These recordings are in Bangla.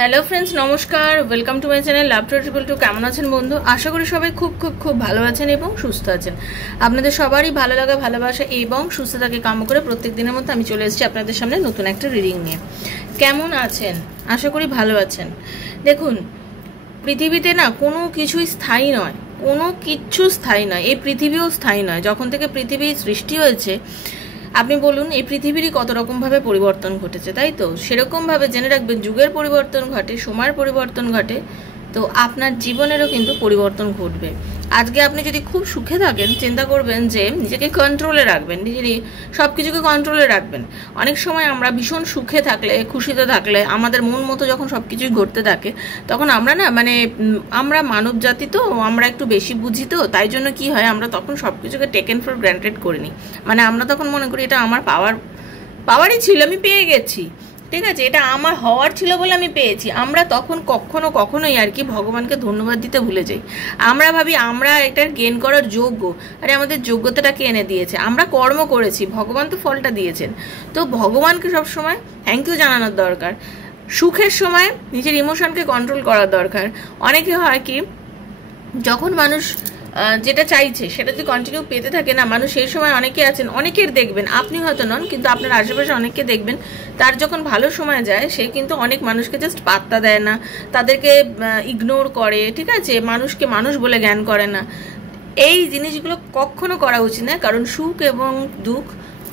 হ্যালো ফ্রেন্ডস, নমস্কার। Welcome to my channel love triple two. কেমন আছেন বন্ধু? আশা করি সবাই খুব খুব খুব ভালো আছেন এবং সুস্থ আছেন। আপনাদের সবারই ভালো লাগা, ভালোবাসা এবং সুস্থতাকে কাম্য করে প্রত্যেক দিনের মতো আমি চলে এসেছি আপনাদের সামনে নতুন একটা রিডিং নিয়ে। কেমন আছেন? আশা করি ভালো আছেন। দেখুন, পৃথিবীতে না কোনো কিছুই স্থায়ী নয়, কোনো কিচ্ছু স্থায়ী নয়। এই পৃথিবীও স্থায়ী নয়। যখন থেকে পৃথিবী সৃষ্টি হয়েছে, আপনি বলুন এই পৃথিবীরই কত রকমভাবে পরিবর্তন ঘটেছে, তাই তো? সেরকমভাবে জেনে রাখবেন, যুগের পরিবর্তন ঘটে, সময়ের পরিবর্তন ঘটে, তো আপনার জীবনেরও কিন্তু পরিবর্তন ঘটবে। আজকে আপনি যদি খুব সুখে থাকেন, চিন্তা করবেন যে নিজেকে কন্ট্রোলে রাখবেন, নিজেরই সব কিছুকে কন্ট্রোলে রাখবেন। অনেক সময় আমরা ভীষণ সুখে থাকলে, খুশিতে থাকলে, আমাদের মন মতো যখন সব কিছুই ঘটতে থাকে, তখন আমরা না আমরা মানব জাতি তো, আমরা একটু বেশি বুঝি তো, তাই জন্য কি হয়, আমরা তখন সব কিছুকে টেকেন ফর গ্রান্টেড করে নিই। আমরা তখন মনে করি এটা আমার পাওয়ারই ছিল, আমি পেয়ে গেছি, ঠিক আছে, এটা আমার হওয়ার ছিল বলে আমি পেয়েছি। আমরা তখন কখনোই আর কি ভগবানকে ধন্যবাদ দিতে ভুলে যাই। আমরা ভাবি আমরা এটার গেইন করার যোগ্য। আরে আমাদের যোগ্যতাটাকে এনে দিয়েছে, আমরা কর্ম করেছি, ভগবান তো ফলটা দিয়েছেন। তো ভগবানকে সবসময় থ্যাংক ইউ জানানোর দরকার। সুখের সময় নিজের ইমোশনকে কন্ট্রোল করার দরকার। অনেকে হয় কি, যখন মানুষ যেটা চাইছে সেটা যদি কন্টিনিউ পেতে থাকে না মানুষ, সেই সময় অনেকে আছেন, অনেকের দেখবেন, আপনি হয়তো নন কিন্তু আপনার আশেপাশে অনেককে দেখবেন, তার যখন ভালো সময় যায় সে কিন্তু অনেক মানুষকে জাস্ট পাত্তা দেয় না, তাদেরকে ইগনোর করে, ঠিক আছে, মানুষকে মানুষ বলে জ্ঞান করে না। এই জিনিসগুলো কখনো করা উচিত না, কারণ সুখ এবং দুঃখ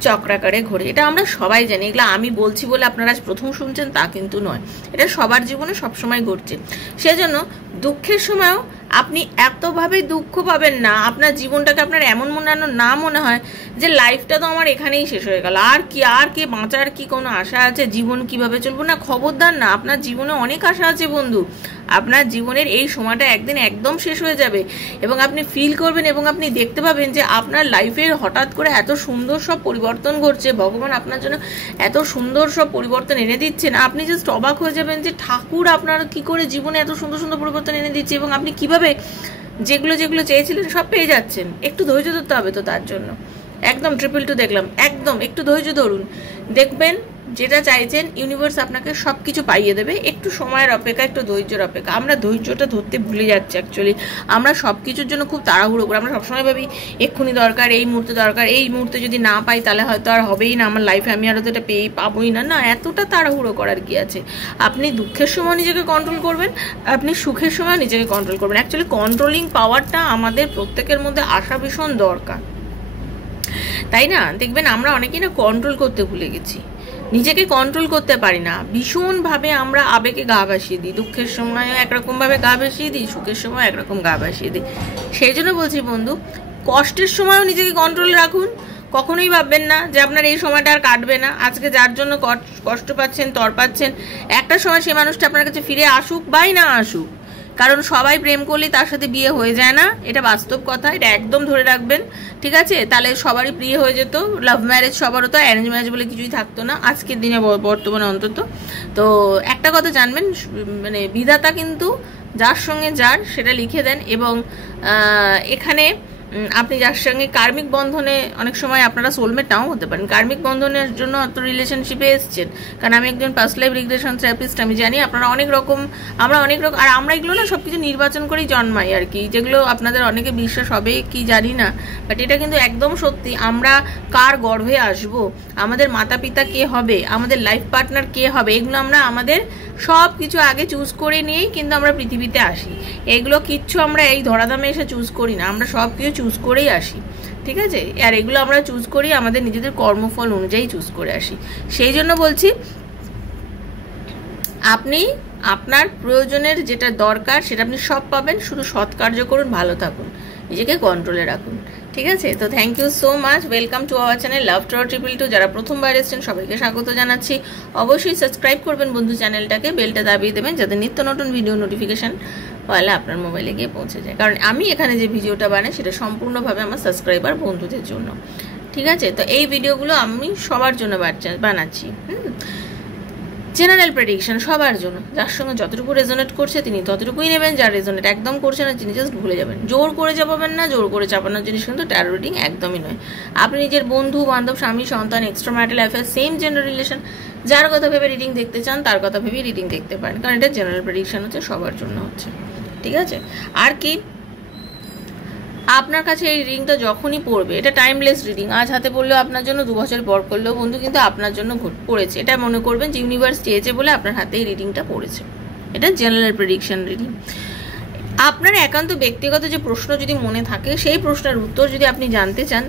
চক্রাকারে ঘোরে। এটা আমরা সবাই জানি। এগুলো আমি বলছি বলে আপনারা আজ প্রথম শুনছেন তা কিন্তু নয়, এটা সবার জীবনে সবসময় ঘটছে। সেজন্য দুঃখের সময়ও আপনি এতভাবে দুঃখ পাবেন না, আপনার জীবনটাকে আপনার এমন মনে হয় যে লাইফটা তো আমার এখানেই শেষ হয়ে গেল, আর কি বাঁচার কি কোনো আশা আছে, জীবন কিভাবে চলবো? না, খবরদার না, আপনার জীবনে অনেক আশা আছে বন্ধু। আপনার জীবনের এই সময়টা একদিন একদম শেষ হয়ে যাবে এবং আপনি ফিল করবেন এবং আপনি দেখতে পাবেন যে আপনার লাইফের হঠাৎ করে এত সুন্দর সব পরিবর্তন ঘটছে, ভগবান আপনার জন্য এত সুন্দর সব পরিবর্তন এনে দিচ্ছেন। আপনি জাস্ট অবাক হয়ে যাবেন যে ঠাকুর আপনার কি করে জীবনে এত সুন্দর সুন্দর পরিবর্তন এনে দিচ্ছে এবং আপনি কিভাবে যেগুলো চেয়েছিলেন সব পেয়ে যাচ্ছেন। একটু ধৈর্য ধরতে হবে তো তার জন্য। একদম 222 দেখলাম, একদম একটু ধৈর্য ধরুন, দেখবেন যেটা চাইছেন ইউনিভার্স আপনাকে সব কিছু পাইয়ে দেবে। একটু সময়ের অপেক্ষা, একটু ধৈর্যের অপেক্ষা। আমরা ধৈর্যটা ধরতে ভুলে যাচ্ছি অ্যাকচুয়ালি। আমরা সব কিছুর জন্য খুব তাড়াহুড়ো করি। আমরা সবসময় ভাবি এক্ষুনি দরকার, এই মুহূর্তে দরকার, এই মুহূর্তে যদি না পাই তাহলে হয়তো আর হবেই না আমার লাইফে, আমি আরও তো এটা পাবোই না। না, এতটা তাড়াহুড়ো করার কি আছে? আপনি দুঃখের সময় নিজেকে কন্ট্রোল করবেন, আপনি সুখের সময় নিজেকে কন্ট্রোল করবেন। অ্যাকচুয়ালি কন্ট্রোলিং পাওয়ারটা আমাদের প্রত্যেকের মধ্যে আসা ভীষণ দরকার, তাই না? দেখবেন আমরা অনেকেই না কন্ট্রোল করতে ভুলে গেছি, নিজেকে কন্ট্রোল করতে পারি না। ভীষণভাবে আমরা আবেগে গা ভাসিয়ে দিই, দুঃখের সময় একরকমভাবে গা ভাসিয়ে দিই, সুখের সময় একরকম গা ভাসিয়ে দিই। সেই জন্য বলছি বন্ধু, কষ্টের সময়ও নিজেকে কন্ট্রোল রাখুন। কখনোই ভাববেন না যে আপনার এই সময়টা আর কাটবে না। আজকে যার জন্য কষ্ট পাচ্ছেন, তর পাচ্ছেন, একটা সময় সে মানুষটা আপনার কাছে ফিরে আসুক বাই না আসুক, কারণ সবাই প্রেম করলেই তার সাথে বিয়ে হয়ে যায় না, এটা বাস্তব কথা, এটা একদম ধরে রাখবেন, ঠিক আছে? তাহলে সবারই প্রিয় হয়ে যেত, লাভ ম্যারেজ সবারও তো, অ্যারেঞ্জ ম্যারেজ বলে কিছুই থাকতো না আজকের দিনে, বর্তমানে অন্তত। তো একটা কথা জানবেন, বিধাতা কিন্তু যার সঙ্গে যার সেটা লিখে দেন। এবং এখানে আপনি যার সঙ্গে কার্মিক বন্ধনে, অনেক সময় আপনারা সোলমেট নাও হতে পারেন, কার্মিক বন্ধনের জন্য অত রিলেশনশিপে এসছেন। কারণ আমি একজন পাস্ট লাইফ রিগ্রেশন থেরাপিস্ট, আমি জানি আপনারা অনেক রকম, আমরা অনেক রকম, আর আমরা এগুলো না সবকিছু নির্বাচন করেই জন্মাই আর কি, যেগুলো আপনাদের অনেকে বিশ্বাস হবে কি জানি না, বাট এটা কিন্তু একদম সত্যি। আমরা কার গর্ভে আসব, আমাদের মাতা পিতা কে হবে, আমাদের লাইফ পার্টনার কে হবে, এগুলো আমরা আমাদের সব কিছু আগে চুজ করে নিয়েই কিন্তু আমরা পৃথিবীতে আসি। এগুলো কিচ্ছু আমরা এই ধরাধামে এসে চুজ করি না, আমরা সব কিছু চুজ করেই আসি, ঠিক আছে? আর এগুলো আমরা চুজ করি আমাদের নিজেদের কর্মফল অনুযায়ী চুজ করে আসি। সেই জন্য বলছি, আপনি আপনার প্রয়োজনের যেটা দরকার সেটা আপনি সব পাবেন, শুধু সৎ কার্য করুন, ভালো থাকুন, নিজেকে কন্ট্রোলে রাখুন, ঠিক আছে? তো thank you so much, welcome to our channel love triple two. যারা প্রথমবার এসেছেন সবাইকে স্বাগত জানাচ্ছি। অবশ্যই সাবস্ক্রাইব করবেন বন্ধু চ্যানেলটাকে, বেলটা দাবিয়ে দেবেন যাতে নিত্য নতুন ভিডিও নোটিফিকেশন পাওয়ালে আপনার মোবাইলে গিয়ে পৌঁছে যায়। কারণ আমি এখানে যে ভিডিওটা বানাই সেটা সম্পূর্ণভাবে আমার সাবস্ক্রাইবার বন্ধুদের জন্য, ঠিক আছে? তো এই ভিডিওগুলো আমি সবার জন্য বানাচ্ছি। জেনারেল প্রেডিকশন সবার জন্য, যার সঙ্গে যতটুকু রেজোনেট করছে তিনি ততটুকুই নেবেন, যার রেজোনেট একদম করছে না তিনি জাস্ট ভুলে যাবেন। জোর করে চাপাবেন না, জোর করে চাপানোর জিনিস কিন্তু ট্যারো রিডিং একদমই নয়। আপনি নিজের বন্ধু বান্ধব, স্বামী, সন্তান, extra marital affair, same gender relation যার কথা ভেবে রিডিং দেখতে চান তার কথা ভেবেই রিডিং দেখতে পারেন, কারণ এটা জেনারেল প্রেডিকশন হচ্ছে, সবার জন্য হচ্ছে, ঠিক আছে। আর কি, আপনার কাছে এই রিডিংটা যখনই পড়বে, এটা টাইমলেস রিডিং, আজ হাতে পড়লেও আপনার জন্য, 2 বছর পর করলেও বন্ধু কিন্তু আপনার জন্য পড়েছে। এটা মনে করবেন যে ইউনিভার্স চেয়েছে বলে আপনার হাতে এই রিডিংটা পড়েছে। এটা জেনারেল প্রেডিকশন রিডিং। আপনার একান্ত ব্যক্তিগত যে প্রশ্ন যদি মনে থাকে, সেই প্রশ্নের উত্তর যদি আপনি জানতে চান,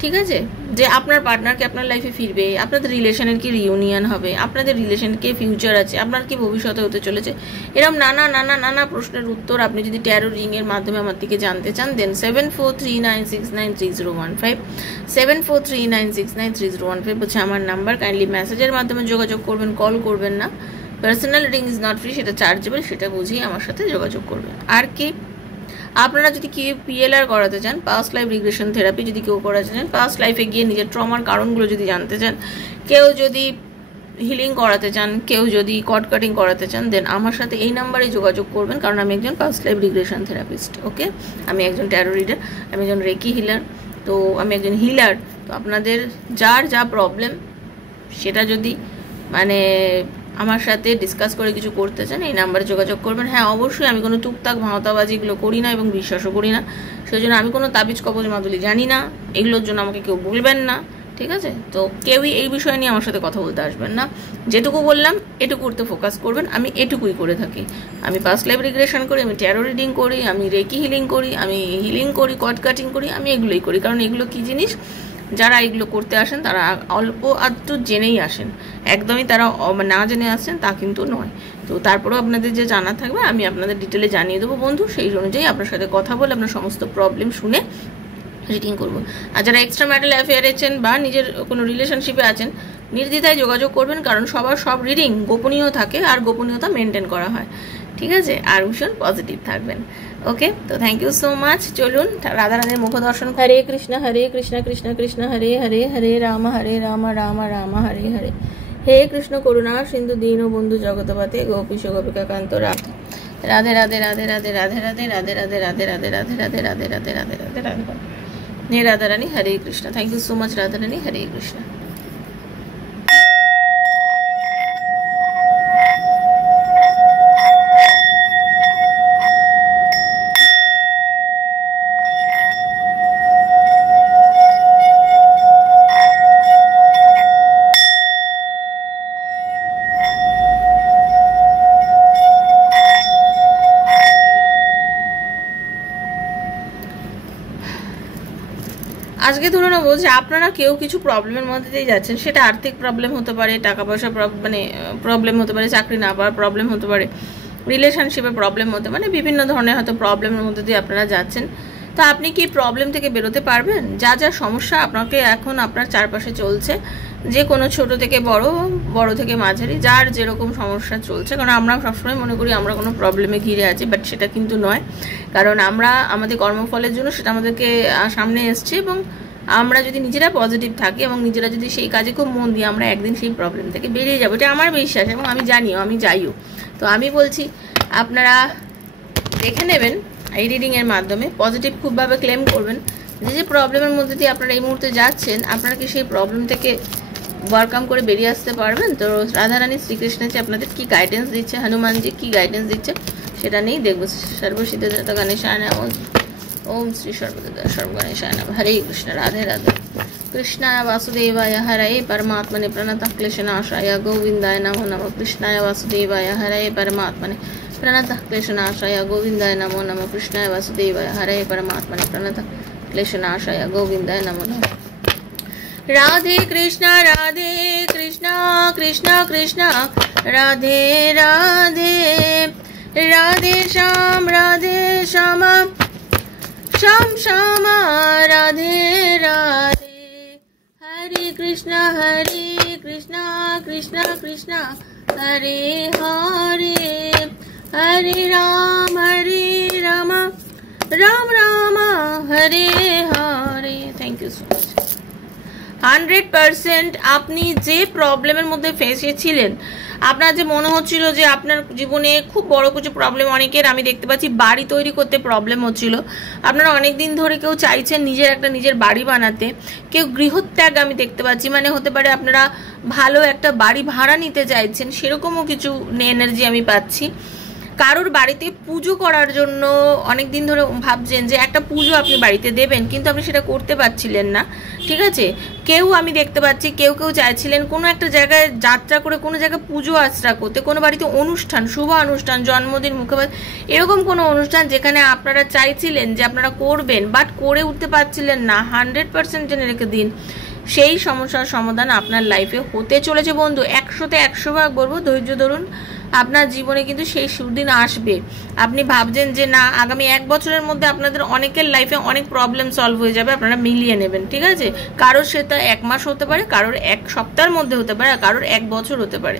ঠিক আছে, যে আপনার পার্টনারকে আপনার লাইফে ফিরবে, আপনাদের রিলেশনের কি রিউনিয়ন হবে, আপনাদের রিলেশন কি ফিউচার আছে, আপনার কি ভবিষ্যতে হতে চলেছে, এরকম নানা নানা নানা প্রশ্নের উত্তর আপনি যদি ট্যারো রিং এর মাধ্যমে আমার থেকে জানতে চান, দেন 7439693015 7439693015 হচ্ছে আমার নাম্বার। কাইন্ডলি মেসেজের মাধ্যমে যোগাযোগ করবেন, কল করবেন না। Personal reading is not free, সেটা চার্জেবল, সেটা বুঝিয়ে আমার সাথে যোগাযোগ করবেন। আর কি, আপনারা যদি কি PLR করাতে চান, পাস্ট লাইফ রিগ্রেশন থেরাপি যদি কেউ করাতে চান, পাস্ট লাইফে গিয়ে নিজের ট্রমার কারণগুলো যদি জানতে চান, কেউ যদি হিলিং করাতে চান, কেউ যদি কট কাটিং করাতে চান, দেন আমার সাথে এই নাম্বারে যোগাযোগ করবেন, কারণ আমি একজন পাস্ট লাইফ রিগ্রেশন থেরাপিস্ট। ওকে, আমি একজন ট্যারো রিডার, আমি একজন রেকি হিলার, তো আমি একজন হিলার। তো আপনাদের যার যা প্রবলেম সেটা যদি মানে আমার সাথে ডিসকাস করে কিছু করতে চান, এই নাম্বারে যোগাযোগ করবেন। হ্যাঁ, অবশ্যই আমি কোনো টুকটাক ভাঁওতাবাজি এগুলো করি না এবং বিশ্বাসও করি না, সেই জন্য আমি কোনো তাবিজ কবজ মাদুলি জানি না, এগুলোর জন্য আমাকে কেউ বলবেন না, ঠিক আছে। তো কেউই এই বিষয় নিয়ে আমার সাথে কথা বলতে আসবেন না। যেটুকু বললাম এটুকুতে ফোকাস করবেন, আমি এটুকুই করে থাকি। আমি পাস্ট লাইফ রিগ্রেশন করি, আমি ট্যারো রিডিং করি, আমি রেকি হিলিং করি, আমি হিলিং করি, কট কাটিং করি, আমি এগুলোই করি। কারণ এগুলো কি জিনিস, যারা এগুলো করতে আসেন তারা অল্প আধটু জেনেই আসেন, একদমই তারা না জেনে আসেন তা কিন্তু নয়। তো তারপরেও আপনাদের যে জানা থাকবে আমি আপনাদের ডিটেলে জানিয়ে দেবো বন্ধু, সেই অনুযায়ী আপনার সাথে কথা বলে আপনার সমস্ত প্রবলেম শুনে রিডিং করবো। আর যারা এক্সট্রা ম্যারিটাল অ্যাফেয়ারে আছেন বা নিজের কোনো রিলেশনশিপে আছেন, নির্দ্বিধায় যোগাযোগ করবেন, কারণ সবার সব রিডিং গোপনীয় থাকে আর গোপনীয়তা মেনটেন করা হয়, ঠিক আছে। আর ভীষণ পজিটিভ থাকবেন। ওকে, তো থ্যাংক ইউ সো মাচ। চলুন রাধারানীর মুখ দর্শন। হরে কৃষ্ণ কৃষ্ণ কৃষ্ণ হরে হরে, হরে রাম রাম রাম হরে হরে। হে কৃষ্ণ করুণা সিন্ধু দীন বন্ধু জগতপতে গোপীশ গোপিকা কান্ত রাধে রাধে রাধে রাধে রাধে রাধে রাধে রাধে রাধে রাধে রাধে রাধে রাধে রাধে রাধে রাধে রাধে রাধে। হে Radharani, Hare Krishna. Thank you so much Radharani, Hare Krishna. আজকে ধরে নেবো যে আপনারা কেউ কিছু প্রবলেমের মধ্যে দিয়ে যাচ্ছেন, সেটা আর্থিক প্রবলেম হতে পারে, টাকা পয়সা মানে প্রবলেম হতে পারে, চাকরি না পাওয়ার প্রবলেম হতে পারে, রিলেশনশিপের প্রবলেম হতে পারে, বিভিন্ন ধরনের হয়তো প্রবলেমের মধ্যে দিয়ে আপনারা যাচ্ছেন। তো আপনি কি প্রবলেম থেকে বেরোতে পারবেন? যা যা সমস্যা আপনাকে এখন আপনার চারপাশে চলছে, যে কোনো ছোট থেকে বড়, বড় থেকে মাঝারি, যার যেরকম সমস্যা চলছে, কারণ আমরা সবসময় মনে করি আমরা কোনো প্রবলেমে ঘিরে আছি, বাট সেটা কিন্তু নয়। কারণ আমরা আমাদের কর্মফলের জন্য সেটা আমাদেরকে সামনে এসছে, এবং আমরা যদি নিজেরা পজিটিভ থাকি এবং নিজেরা যদি সেই কাজে খুব মন দিই, আমরা একদিন সেই প্রবলেম থেকে বেরিয়ে যাবো, এটা আমার বিশ্বাস এবং আমি জানিও, আমি যাইও। তো আমি বলছি আপনারা দেখে নেবেন এই রিডিংয়ের মাধ্যমে, পজিটিভ খুবভাবে ক্লেম করবেন যে প্রবলেমের মধ্যে দিয়ে আপনারা এই মুহূর্তে যাচ্ছেন, আপনারা কি সেই প্রবলেম থেকে ওভারকাম করে বেরিয়ে আসতে পারবেন? তো রাধারানী শ্রীকৃষ্ণজি আপনাদের কি গাইডেন্স দিচ্ছে, হনুমানজি কি গাইডেন্স দিচ্ছে সেটা নিয়েই দেখবো। সর্বসিদ্ধদাতা গণেশায় নমঃ, ओम श्री सर्वगणेशाय नमः। हरे कृष्ण, राधे राधे। कृष्णाय वासुदेवाय हरये परमात्मने प्रणतः क्लेशनाशाय गोविंदाय नमो नमः। कृष्णाय वासुदेवाय हरये परमात्मने प्रणतः क्लेशनाशाय गोविंदाय नमो नमः। कृष्णाय वासुदेवाय हरये परमात्मने प्रणतः क्लेशनाशाय गोविंदाय नमो नमः। Radhe Krishna Krishna Krishna Radhe Radhe, Radhe Shyam Shyam Shyam Radhe Radhe. Hare Krishna Krishna Krishna Hare Hare, Hare Ram Ram Ram Hare Hare. Thank you so much. 100% আপনি যে প্রবলেমের মধ্যে ফেসে ছিলেন, আপনার যে মনে হচ্ছিল যে আপনার জীবনে খুব বড় কিছু প্রবলেম, অনেকের আমি দেখতে পাচ্ছি বাড়ি তৈরি করতে প্রবলেম হচ্ছিল, আপনারা অনেক দিন ধরে কেউ চাইছেন নিজের বাড়ি বানাতে, কেউ গৃহত্যাগ আমি দেখতে পাচ্ছি, মানে হতে পারে আপনারা ভালো একটা বাড়ি ভাড়া নিতে চাইছেন, সেরকমও কিছু এনার্জি আমি পাচ্ছি। কারোর বাড়িতে পুজো করার জন্য অনেক দিন ধরে ভাবছেন যে একটা পুজো আপনি বাড়িতে দেবেন, কিন্তু আপনি সেটা করতে পারছিলেন না, ঠিক আছে। কেউ আমি দেখতে পাচ্ছি কেউ চাইছিলেন কোনো একটা জায়গায় যাত্রা করে কোনো জায়গায় পুজো আশ্রা করতে, কোনো বাড়িতে অনুষ্ঠান, শুভ অনুষ্ঠান, জন্মদিন, মুখোপাধ্যায়, এরকম কোনো অনুষ্ঠান যেখানে আপনারা চাইছিলেন যে আপনারা করবেন, বাট করে উঠতে পারছিলেন না। 100% জেনে রেখে দিন, সেই সমস্যার সমাধান আপনার লাইফে হতে চলেছে বন্ধু। 100তে 100 ভাগ বলবো, ধৈর্য ধরুন, আপনার জীবনে কিন্তু সেই সুদিন আসবে। আপনি ভাবছেন যে না, আগামী 1 বছরের মধ্যে আপনাদের অনেকের লাইফে অনেক প্রবলেম সলভ হয়ে যাবে, আপনারা মিলিয়ে নেবেন, ঠিক আছে। কারোর সেটা 1 মাস হতে পারে, কারোর 1 সপ্তাহের মধ্যে হতে পারে, আর কারোর 1 বছর হতে পারে,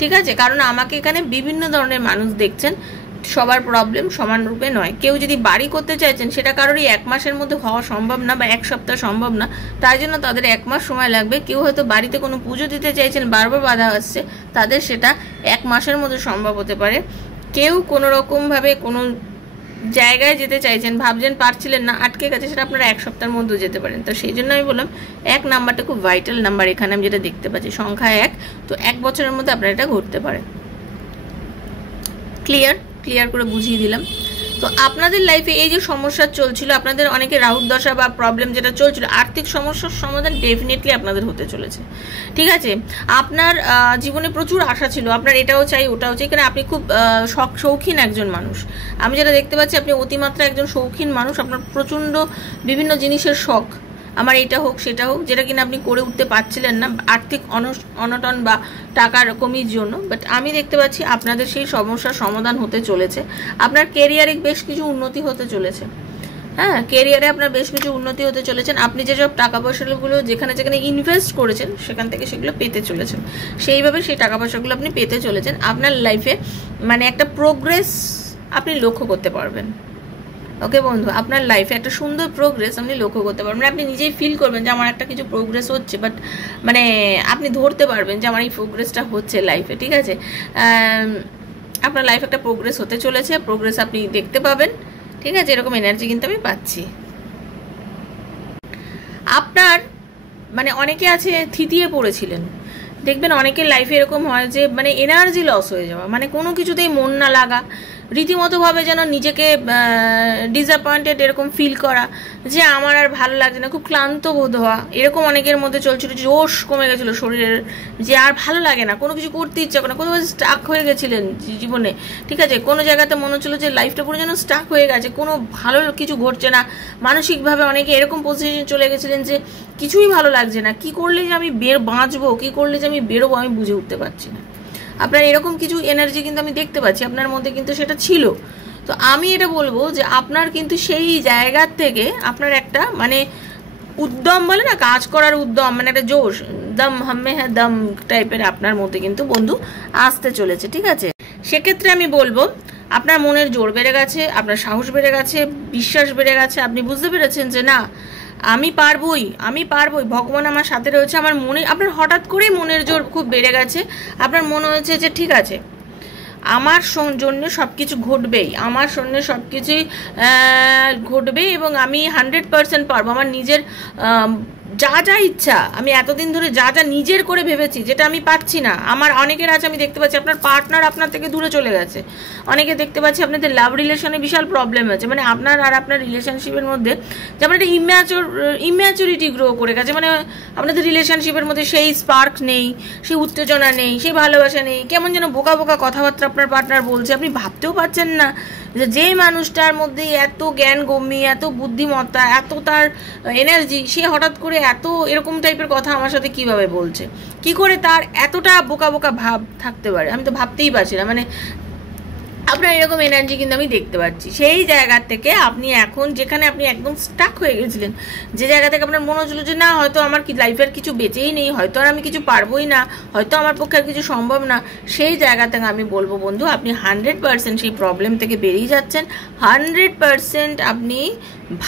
ঠিক আছে। কারণ আমাকে এখানে বিভিন্ন ধরনের মানুষ দেখছেন, সবার প্রবলেম সমান রূপে নয়। কেউ যদি বাড়ি করতে চাইছেন, সেটা কারোরই 1 মাসের মধ্যে হওয়া সম্ভব না, বা 1 সপ্তাহ সম্ভব না, তাই জন্য তাদের 1 মাস সময় লাগবে। কেউ হয়তো বাড়িতে কোনো পুজো দিতে চাইছেন, বারবার বাধা আসছে, তাদের সেটা 1 মাসের মধ্যে সম্ভব হতে পারে। কেউ কোনো রকমভাবে কোনো জায়গায় যেতে চাইছেন, ভাবছেন পারছিলেন না, আটকে গেছে, সেটা আপনারা 1 সপ্তাহের মধ্যে যেতে পারেন। তো সেই জন্য আমি বললাম 1 নাম্বারটা খুব ভাইটাল নাম্বার, এখানে আমি যেটা দেখতে পাচ্ছি সংখ্যা 1, তো 1 বছরের মধ্যে আপনার এটা ঘটতে পারে। ক্লিয়ার করে বুঝিয়ে দিলাম। তো আপনাদের লাইফে এই যে সমস্যা চলছিল, আপনাদের অনেকে রাহুর দশা বা প্রবলেম যেটা চলছিল, আর্থিক সমস্যার সমাধান ডেফিনেটলি আপনাদের হতে চলেছে, ঠিক আছে। আপনার জীবনে প্রচুর আশা ছিল, আপনার এটাও চাই ওটাও চাই, কারণ আপনি খুব শৌখিন একজন মানুষ। আমি যেটা দেখতে পাচ্ছি, আপনি অতিমাত্রা একজন শৌখিন মানুষ, আপনার প্রচণ্ড বিভিন্ন জিনিসের শখ, আমার এটা হোক সেটা হোক, যেটা কিনা আপনি করে উঠতে পারছিলেন না আর্থিক অনটন বা টাকার কমির জন্য। বাট আমি দেখতে পাচ্ছি আপনাদের সেই সমস্যার সমাধান হতে চলেছে। আপনার কেরিয়ারে বেশ কিছু উন্নতি হতে চলেছে, হ্যাঁ, কেরিয়ারে আপনার বেশ কিছু উন্নতি হতে চলেছেন। আপনি যেসব টাকা পয়সাগুলো যেখানে ইনভেস্ট করেছেন, সেখান থেকে সেগুলো পেতে চলেছেন, সেইভাবে সেই টাকা পয়সাগুলো আপনি পেতে চলেছেন। আপনার লাইফে মানে একটা প্রোগ্রেস আপনি লক্ষ্য করতে পারবেন। ওকে বন্ধু, আপনার লাইফে একটা সুন্দর প্রোগ্রেস আপনি লক্ষ্য করতে পারবেন, আপনি নিজেই ফিল করবেন যে আমার একটা কিছু প্রোগ্রেস হচ্ছে, বাট মানে আপনি ধরতে পারবেন যে আমার এই প্রোগ্রেসটা হচ্ছে লাইফে, ঠিক আছে। আপনার লাইফে একটা প্রোগ্রেস হতে চলেছে, প্রোগ্রেস আপনি দেখতে পাবেন, ঠিক আছে। এরকম এনার্জি কিন্তু আমি পাচ্ছি। আপনার মানে অনেকে আছে থিতিয়ে পড়েছিলেন, দেখবেন অনেকের লাইফে এরকম হয় যে মানে এনার্জি লস হয়ে যাওয়া, মানে কোনো কিছুতেই মন না লাগা, রীতিমতোভাবে যেন নিজেকে ডিসঅ্যাপয়েন্টেড এরকম ফিল করা, যে আমার আর ভালো লাগছে না, খুব ক্লান্ত বোধ হওয়া, এরকম অনেকের মধ্যে চলছিল, জোশ কমে গেছিলো শরীরের, যে আর ভালো লাগে না, কোনো কিছু করতে ইচ্ছা করে না, কোনো স্টাক হয়ে গেছিলেন জীবনে, ঠিক আছে। কোনো জায়গাতে মনে হচ্ছিলো যে লাইফটা পুরো যেন স্টাক হয়ে গেছে, কোনো ভালো কিছু ঘটছে না, মানসিকভাবে অনেকে এরকম পজিশন চলে গেছিলেন যে কিছুই ভালো লাগছে না, কি করলে যে আমি বাঁচবো, কি করলে যে আমি বেরোবো, আমি বুঝে উঠতে পারছি না। আপনার এরকম কিছু এনার্জি কিন্তু আমি দেখতে পাচ্ছি আপনার মধ্যে, কিন্তু সেটা ছিল। তো আমি এটা বলবো যে আপনার কিন্তু সেই জায়গার থেকে আপনার একটা মানে উদ্যম বলে না, কাজ করার উদ্যম, মানে একটা জোশ, দম হাম্মে হ্যাঁ দম টাইপের আপনার মধ্যে কিন্তু বন্ধু আসতে চলেছে, ঠিক আছে। সেক্ষেত্রে আমি বলবো আপনার মনের জোর বেড়ে গেছে, আপনার সাহস বেড়ে গেছে, বিশ্বাস বেড়ে গেছে, আপনি বুঝতে পেরেছেন যে না আমি পারবই, ভগবান আমার সাথে রয়েছে। আমার মনে আপনার হঠাৎ করেই মনের জোর খুব বেড়ে গেছে, আপনার মনে হয়েছে যে ঠিক আছে আমার জন্য সব কিছু ঘটবেই, আমার সঙ্গে সব কিছুই ঘটবে, এবং আমি 100% পারবো। আমার নিজের যা যা ইচ্ছা, আমি এতদিন ধরে যা যা নিজের করে ভেবেছি, যেটা আমি পাচ্ছি না, আমার অনেকের আছে, আমি দেখতে পাচ্ছি আপনার পার্টনার আপনার থেকে দূরে চলে গেছে, অনেকে দেখতে পাচ্ছি আপনাদের লাভ রিলেশনে বিশাল প্রবলেম আছে, মানে আপনার আর আপনার রিলেশনশিপের মধ্যে যেমন একটা ইম্যাচুরিটি গ্রো করে গেছে, মানে আপনাদের রিলেশনশিপের মধ্যে সেই স্পার্ক নেই, সেই উত্তেজনা নেই, সেই ভালোবাসা নেই, কেমন যেন বোকা বোকা কথাবার্তা আপনার পার্টনার বলছে, আপনি ভাবতেও পারছেন না যে মানুষটার মধ্যে এত জ্ঞান গম্যি, এত বুদ্ধিমত্তা, এত তার এনার্জি, সে হঠাৎ করে এত এরকম টাইপের কথা আমার সাথে কিভাবে বলছে, কি করে তার এতটা বোকা বোকা ভাব থাকতে পারে, আমি তো ভাবতেই পারছি না। মানে আপনার এরকম এনার্জি কিন্তু আমি দেখতে পাচ্ছি। সেই জায়গা থেকে আপনি এখন যেখানে আপনি একদম স্টাক হয়ে গেছিলেন, যে জায়গা থেকে আপনার মনে হচ্ছিল যে না হয়তো আমার লাইফের কিছু বেঁচেই নেই, হয়তো আর আমি কিছু পারবোই না, হয়তো আমার পক্ষে আর কিছু সম্ভব না, সেই জায়গা থেকে আমি বলবো বন্ধু আপনি 100% সেই প্রবলেম থেকে বেরিয়ে যাচ্ছেন। 100% আপনি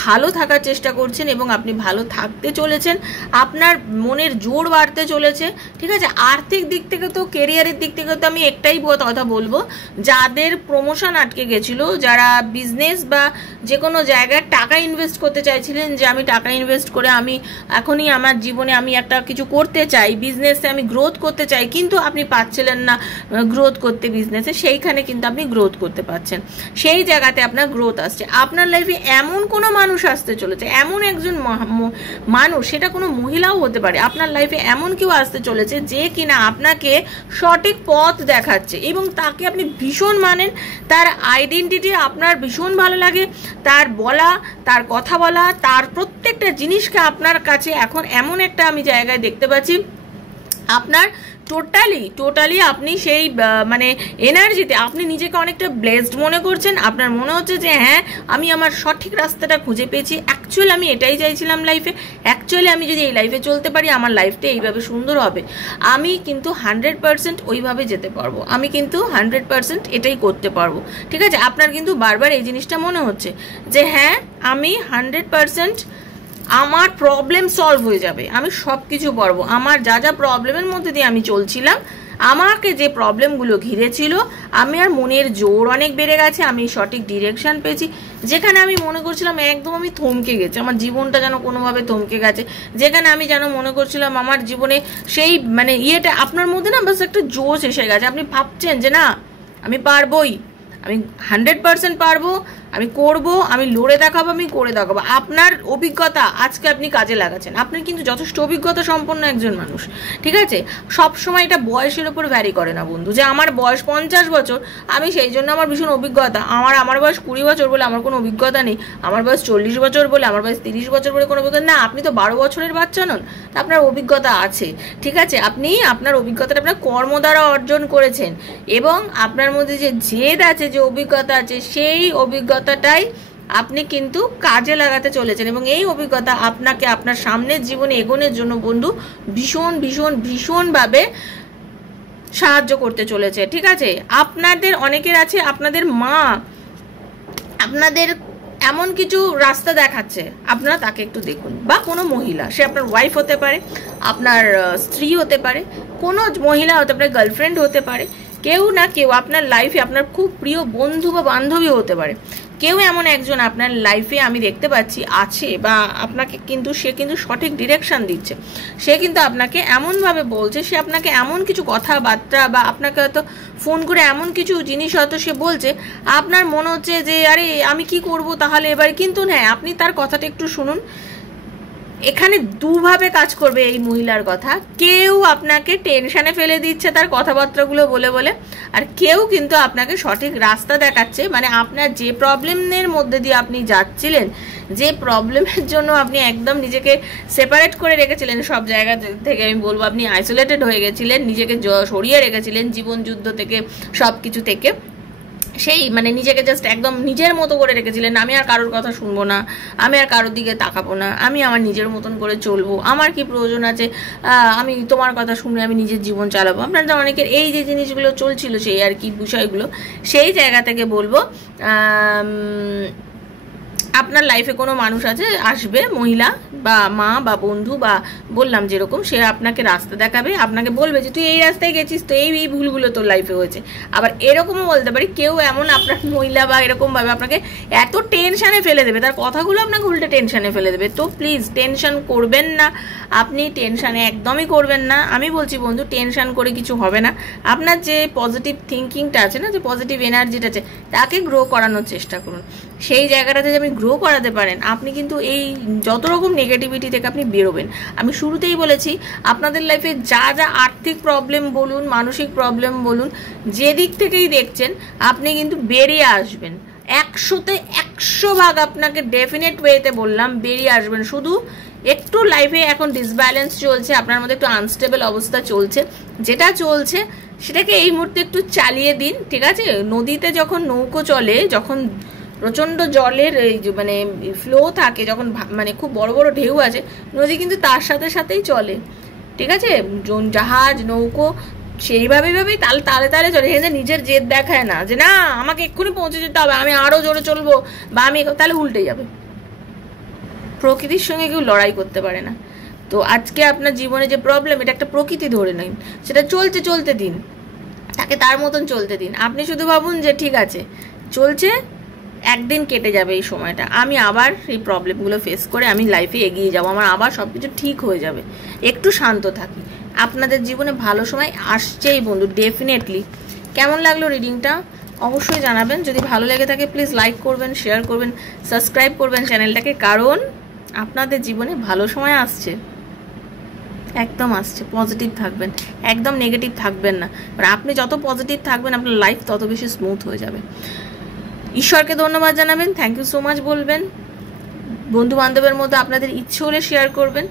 ভালো থাকার চেষ্টা করছেন এবং আপনি ভালো থাকতে চলেছেন। আপনার মনের জোর বাড়তে চলেছে, ঠিক আছে। আর্থিক দিক থেকে তো, কেরিয়ারের দিক থেকে তো আমি একটাই কথা বলবো, যাদের প্রমোশন আটকে গেছিলো, যারা বিজনেস বা যে কোনো জায়গায় টাকা ইনভেস্ট করতে চাইছিলেন, যে আমি টাকা ইনভেস্ট করে আমি এখনই আমার জীবনে আমি একটা কিছু করতে চাই, বিজনেসে আমি গ্রোথ করতে চাই, কিন্তু আপনি পাচ্ছিলেন না গ্রোথ করতে বিজনেসে, সেইখানে কিন্তু আপনি গ্রোথ করতে পারছেন। সেই জায়গাতে আপনার গ্রোথ আসছে। আপনার লাইফে এমন কোনো মানুষ আসতে চলেছে, এমন একজন মানুষ, সেটা কোনো মহিলাও হতে পারে, আপনার লাইফে এমন কেউ আসতে চলেছে যে কিনা আপনাকে সঠিক পথ দেখাচ্ছে এবং তাকে আপনি ভীষণ মানেন, তার আইডেন্টিটি আপনার ভীষণ ভালো লাগে, তার বলা, তার কথা বলা, তার প্রত্যেকটা জিনিসকে আপনার কাছে এখন এমন একটা আমি জায়গায় দেখতে পাচ্ছি আপনার টোটালি আপনি সেই মানে এনার্জিতে আপনি নিজেকে অনেকটা ব্লেসড মনে করছেন। আপনার মনে হচ্ছে যে হ্যাঁ আমি আমার সঠিক রাস্তাটা খুঁজে পেয়েছি, অ্যাকচুয়ালি আমি এটাই চাইছিলাম লাইফে, অ্যাকচুয়ালি আমি যদি এই লাইফে চলতে পারি আমার লাইফটা এইভাবে সুন্দর হবে, আমি কিন্তু 100% ওইভাবে যেতে পারবো, আমি কিন্তু 100% এটাই করতে পারবো, ঠিক আছে। আপনার কিন্তু বারবার এই জিনিসটা মনে হচ্ছে যে হ্যাঁ আমি 100% আমার প্রবলেম সলভ হয়ে যাবে, আমি সব কিছু পারবো, আমার যা যা প্রবলেমের মধ্যে দিয়ে আমি চলছিলাম, আমাকে যে প্রবলেমগুলো ঘিরেছিল, আমি আর মনের জোর অনেক বেড়ে গেছে, আমি সঠিক ডিরেকশন পেয়েছি, যেখানে আমি মনে করছিলাম একদম আমি থমকে গেছি, আমার জীবনটা যেন কোনোভাবে থমকে গেছে, যেখানে আমি যেন মনে করছিলাম আমার জীবনে সেই মানে ইয়েটা আপনার মধ্যে না বাস একটা জোশ এসে গেছে, আপনি ভাবছেন যে না আমি পারবোই, আমি 100% পারবো, আমি করব, আমি লড়ে দেখাবো, আমি করে দেখাবো। আপনার অভিজ্ঞতা আজকে আপনি কাজে লাগাচ্ছেন, আপনি কিন্তু যথেষ্ট অভিজ্ঞতা সম্পন্ন একজন মানুষ, ঠিক আছে। সব সময় এটা বয়সের উপর ভ্যারি করে না বন্ধু, যে আমার বয়স 50 বছর আমি সেই জন্য আমার ভীষণ অভিজ্ঞতা, আমার বয়স 20 বছর বলে আমার কোনো অভিজ্ঞতা নেই, আমার বয়স 40 বছর বলে, আমার বয়স 30 বছর বলে কোনো অভিজ্ঞতা না। আপনি তো 12 বছরের বাচ্চা নন, আপনার অভিজ্ঞতা আছে, ঠিক আছে। আপনি আপনার অভিজ্ঞতাটা আপনার কর্ম দ্বারা অর্জন করেছেন এবং আপনার মধ্যে যে জেদ আছে, যে অভিজ্ঞতা আছে, সেই অভিজ্ঞতাটাই আপনি কিন্তু কাজে লাগাতে চলেছেন এবং এই অভিজ্ঞতা আপনাকে আপনার সামনের জীবনে এগোনোর জন্য বন্ধু ভীষণ ভীষণ ভীষণভাবে সাহায্য করতে চলেছে, ঠিক আছে। আপনাদের অনেকের আছে, আপনাদের মা আপনাদের এমন কিছু রাস্তা দেখাচ্ছে, আপনারা তাকে একটু দেখুন, বা কোনো মহিলা, সে আপনার ওয়াইফ হতে পারে, আপনার স্ত্রী হতে পারে, কোনো মহিলা হতে পারে, গার্লফ্রেন্ড হতে পারে, কেউ না কেউ আপনার লাইফে আপনার খুব প্রিয় বন্ধু বা বান্ধবী হতে পারে, কেউ এমন একজন আপনার লাইফে আমি দেখতে পাচ্ছি আছে, বা আপনাকে কিন্তু সে কিন্তু সঠিক ডিরেকশন দিচ্ছে, সে কিন্তু আপনাকে এমনভাবে বলছে, সে আপনাকে এমন কিছু কথাবার্তা বা আপনাকে হয়তো ফোন করে এমন কিছু জিনিস হয়তো সে বলছে, আপনার মনে হচ্ছে যে আরে আমি কি করব তাহলে এবার, কিন্তু হ্যাঁ আপনি তার কথাটা একটু শুনুন, এখানে দুভাবে কাজ করবে এই মহিলার কথা, কেউ আপনাকে টেনশনে ফেলে দিচ্ছে তার কথাবার্তাগুলো বলে বলে, আর কেউ কিন্তু আপনাকে সঠিক রাস্তা দেখাচ্ছে, মানে আপনার যে প্রবলেমের মধ্যে দিয়ে আপনি যাচ্ছিলেন, যে প্রবলেমের জন্য আপনি একদম নিজেকে সেপারেট করে রেখেছিলেন সব জায়গা থেকে, আমি বলবো আপনি আইসোলেটেড হয়ে গেছিলেন, নিজেকে সরিয়ে রেখেছিলেন জীবন যুদ্ধ থেকে, সব কিছু থেকে, সেই মানে নিজেকে জাস্ট একদম নিজের মতো করে রেখেছিলেন, আমি আর কারোর কথা শুনবো না, আমি আর কারোর দিকে তাকাবো না, আমি আমার নিজের মতন করে চলবো, আমার কি প্রয়োজন আছে আমি তোমার কথা শুনে আমি নিজের জীবন চালাবো। আপনাদের অনেকের এই যে জিনিসগুলো চলছিল, সেই আর কি বিষয়গুলো, সেই জায়গা থেকে বলবো আপনার লাইফে কোনো মানুষ আছে, আসবে, মহিলা বা মা বা বন্ধু বা বললাম যেরকম, সে আপনাকে রাস্তা দেখাবে, আপনাকে বলবে যে তুই এই রাস্তায় গেছিস তো এই ভুলগুলো তোর লাইফে হয়েছে। আবার এরকমও বলতে পারি কেউ এমন আপনার মহিলা বা এরকমভাবে আপনাকে এত টেনশানে ফেলে দেবে, তার কথাগুলো আপনাকে উল্টে টেনশানে ফেলে দেবে। তো প্লিজ টেনশন করবেন না, আপনি টেনশানে একদমই করবেন না, আমি বলছি বন্ধু টেনশন করে কিছু হবে না। আপনার যে পজিটিভ থিঙ্কিংটা আছে না, যে পজিটিভ এনার্জিটা আছে, তাকে গ্রো করানোর চেষ্টা করুন। সেই জায়গাটাতে যে আপনি গ্রো করাতে পারেন, আপনি কিন্তু এই যত রকম নেগেটিভিটি থেকে আপনি বেরোবেন। আমি শুরুতেই বলেছি আপনাদের লাইফে যা যা আর্থিক প্রবলেম বলুন, মানসিক প্রবলেম বলুন, যে দিক থেকেই দেখছেন আপনি কিন্তু বেরিয়ে আসবেন, 100তে 100 ভাগ আপনাকে ডেফিনেট ওয়েতে বললাম বেরিয়ে আসবেন। শুধু একটু লাইফে এখন ডিসব্যালেন্স চলছে, আপনার মধ্যে একটু আনস্টেবল অবস্থা চলছে, যেটা চলছে সেটাকে এই মুহূর্তে একটু চালিয়ে দিন, ঠিক আছে? নদীতে যখন নৌকো চলে, যখন প্রচণ্ড জলের এই মানে ফ্লো থাকে, যখন মানে খুব বড় বড় ঢেউ আছে, নদী কিন্তু তার সাথে সাথেই চলে, ঠিক আছে? জাহাজ নৌকো সেইভাবেই তালে তালে তালে চলে, এখানে নিজের জেদ দেখায় না যে না আমাকে এক্ষুনি পৌঁছে যেতে হবে, আমি আরো জোরে চলবো, বা আমি তাহলে উল্টে যাবে। প্রকৃতির সঙ্গে কেউ লড়াই করতে পারে না। তো আজকে আপনার জীবনে যে প্রবলেম, এটা একটা প্রকৃতি ধরে নিন, সেটা চলতে দিন, তাকে তার মতন চলতে দিন। আপনি শুধু ভাবুন যে ঠিক আছে চলছে, একদিন কেটে যাবে এই সময়টা, আমি আবার এই প্রবলেমগুলো ফেস করে আমি লাইফে এগিয়ে যাবো, আমার আবার সব কিছু ঠিক হয়ে যাবে। একটু শান্ত থাকি, আপনাদের জীবনে ভালো সময় আসছেই বন্ধু, ডেফিনেটলি। কেমন লাগলো রিডিংটা অবশ্যই জানাবেন। যদি ভালো লেগে থাকে প্লিজ লাইক করবেন, শেয়ার করবেন, সাবস্ক্রাইব করবেন চ্যানেলটাকে, কারণ আপনাদের জীবনে ভালো সময় আসছে, একদম আসছে। পজিটিভ থাকবেন, একদম নেগেটিভ থাকবেন না। আর আপনি যত পজিটিভ থাকবেন আপনার লাইফ তত বেশি স্মুথ হয়ে যাবে। ঈশ্বরকে ধন্যবাদ জানাবেন, থ্যাংক ইউ সো মাচ বলবেন, বন্ধু বান্ধবের মধ্যে আপনাদের ইচ্ছে হলে শেয়ার করবেন।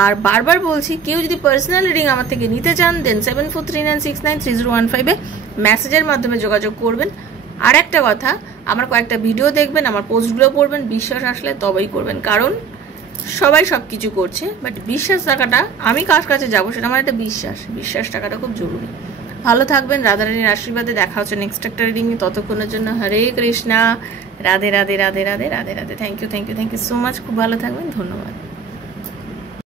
আর বারবার বলছি, কেউ যদি পার্সোনাল রিডিং আমার থেকে নিতে চান দেন 7439693015-এ মেসেজের মাধ্যমে যোগাযোগ করবেন। আর একটা কথা, আমার কয়েকটা ভিডিও দেখবেন, আমার পোস্টগুলো পড়বেন, বিশ্বাস আসলে তবেই করবেন, কারণ সবাই সব কিছু করছে, বাট বিশ্বাস থাকাটা, আমি কার কাছে যাবো সেটা আমার একটা বিশ্বাস থাকাটা খুব জরুরি। ভালো থাকবেন, রাধারানীর আশীর্বাদে। দেখা হচ্ছে নেক্সট একটা রিডিং। ততক্ষণের জন্য Hare Krishna, Radhe Radhe Radhe Radhe Radhe Radhe. Thank you so much, খুব ভালো থাকবেন, ধন্যবাদ।